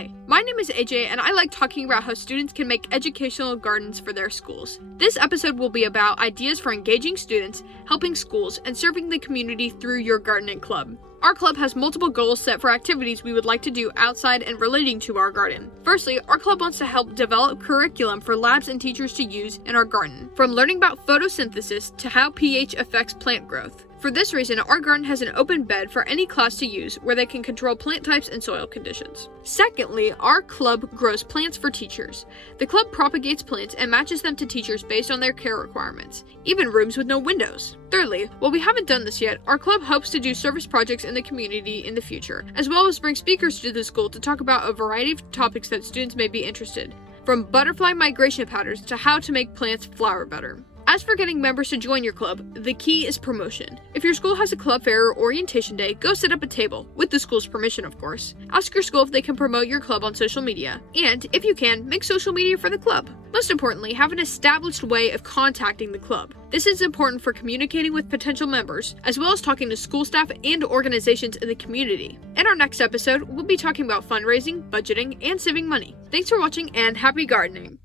Hi, my name is AJ and I like talking about how students can make educational gardens for their schools. This episode will be about ideas for engaging students, helping schools, and serving the community through your gardening club. Our club has multiple goals set for activities we would like to do outside and relating to our garden. Firstly, our club wants to help develop curriculum for labs and teachers to use in our garden, from learning about photosynthesis to how pH affects plant growth. For this reason, our garden has an open bed for any class to use where they can control plant types and soil conditions. Secondly, our club grows plants for teachers. The club propagates plants and matches them to teachers based on their care requirements, even rooms with no windows. Thirdly, while we haven't done this yet, our club hopes to do service projects in the community in the future, as well as bring speakers to the school to talk about a variety of topics that students may be interested, from butterfly migration patterns to how to make plants flower better. As for getting members to join your club, the key is promotion. If your school has a club fair or orientation day, go set up a table, with the school's permission of course. Ask your school if they can promote your club on social media, and if you can, make social media for the club. Most importantly, have an established way of contacting the club. This is important for communicating with potential members, as well as talking to school staff and organizations in the community. In our next episode, we'll be talking about fundraising, budgeting, and saving money. Thanks for watching and happy gardening!